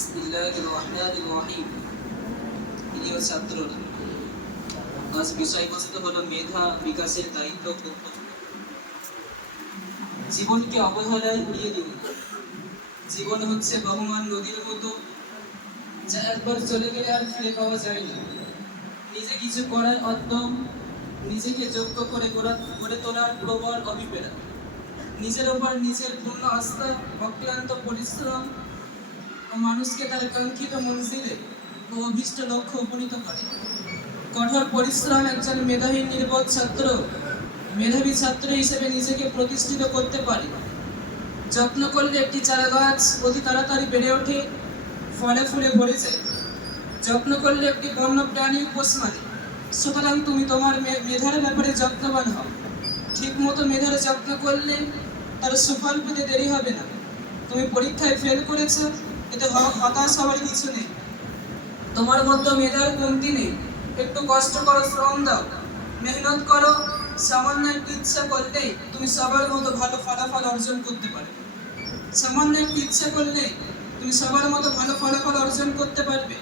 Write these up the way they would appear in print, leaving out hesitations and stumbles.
বিসমিল্লাহির রহমানির রহিম। প্রিয় ছাত্ররা, আজ বিষয়বস্তু হলো মেধা বিকাশের দায়িত্ব গ্রহণ। জীবনকে অবহেলায় উড়িয়ে দিন। জীবন হচ্ছে বহমান নদীর মতো, যা একবার চলে গেলে আর ফিরে পাওয়া যায় না। নিজে কিছু করার উদ্যম, নিজেকে যোগ্য করে গড়ে তোলার প্রবল অভিপ্রেরণা, নিজের ওপর নিজের পূর্ণ আস্থা, অক্লান্ত পরিশ্রম ও মানুষকে তার কাঙ্ক্ষিত মঞ্জিলে ও অভীষ্ট লক্ষ্য উপনীত করে। কঠোর পরিশ্রম একজন মেধাহীন নির্বোধ ছাত্র মেধাবী ছাত্র হিসেবে নিজেকে প্রতিষ্ঠিত করতে পারে। যত্ন করলে একটি চারা গাছ অতি তাড়াতাড়ি বেড়ে ওঠে, ফলে ফুলে ভরে যায়। যত্ন করলে একটি বন্য প্রাণী পোষ মানে। সুতরাং তুমি তোমার মেধার ব্যাপারে যত্নবান হও। ঠিক মতো মেধার যত্ন করলে তার সুফল পেতে দেরি হবে না। তুমি পরীক্ষায় ফেল করেছো, এতে হতাশ হওয়ার কিছু নেই। তোমার মধ্যে মেধার কমতি নেই। একটু কষ্ট করো, শ্রম দাও, মেহনত করো। সামান্য একটু ইচ্ছা করলেই তুমি সবার মতো ভালো ফলাফল অর্জন করতে পারবে। সামান্য একটু ইচ্ছা করলে তুমি সবার মতো ভালো ফলাফল অর্জন করতে পারবে।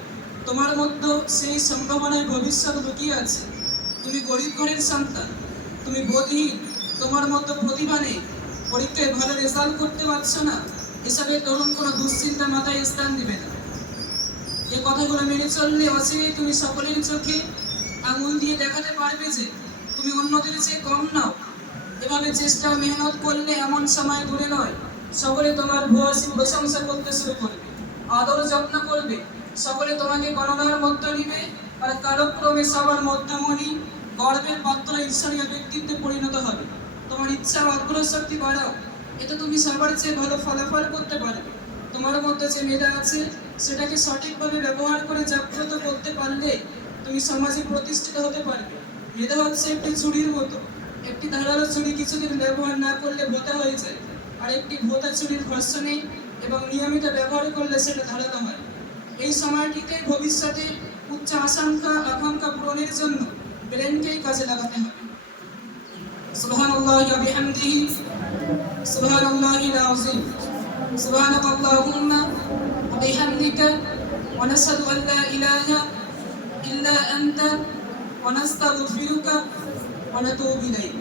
তোমার মধ্যে সেই সম্ভাবনায় ভবিষ্যৎ লুকিয়ে আছে। তুমি গরিব ঘরের সন্তান, তুমি বোধহীন, তোমার মধ্যে প্রতিভা নেই, পরীক্ষায় ভালো রেজাল্ট করতে পারছো না, এসবে তরুণ কোনো দুশ্চিন্তা মাথায় স্থান দিবে না। এই কথাগুলো মেনে চললে অচিরেই তুমি সকলের চোখে আঙুল দিয়ে দেখাতে পারবে যে তুমি অন্যদের চেয়ে কম নাও। এভাবে চেষ্টা মেহনত করলে এমন সময় দূরে নয়, সকলে তোমার ভূয়সী প্রশংসা করতে শুরু করবে, আদর যত্ন করবে। সকলে তোমাকে গণনার মধ্যে নিবে, আর কালক্রমে সবার মধ্যমণি গর্বের পাত্র ঈশ্বরীয় ব্যক্তিত্বে পরিণত হবে। তোমার ইচ্ছা ও আগ্রহ শক্তি বাড়াও, এতে তুমি সবার চেয়ে ভালো ফলাফল করতে পারবে। তোমার মধ্যে যে মেধা আছে সেটাকে সঠিকভাবে ব্যবহার করে জাগ্রত করতে পারলে তুমি সমাজে প্রতিষ্ঠিত হতে পারবে। মেধা হচ্ছে একটি চুরির মতো। একটি ধারালো চুরি কিছুদিন ব্যবহার না করলে ভোঁতা হয়ে যায়, আর একটি ভোঁতা চুরির ঘর্ষণে এবং নিয়মিত ব্যবহার করলে সেটা ধারালো হয়। এই সময়টিতে ভবিষ্যতে উচ্চ আকাঙ্ক্ষা পূরণের জন্য ব্রেনকেই কাজে লাগাতে হবে। সুবহানাল্লাহি ওয়া বিহামদিহি, সুবহানাল্লাহিল আযীম, সুবহানাকাল্লাহুম্মা ওয়া বিহামদিকা ওয়া নাশহাদু আল লা ইলাহা ইল্লা আনতা ওয়া নাস্তাগফিরুকা ওয়া নাতুবু ইলাইক।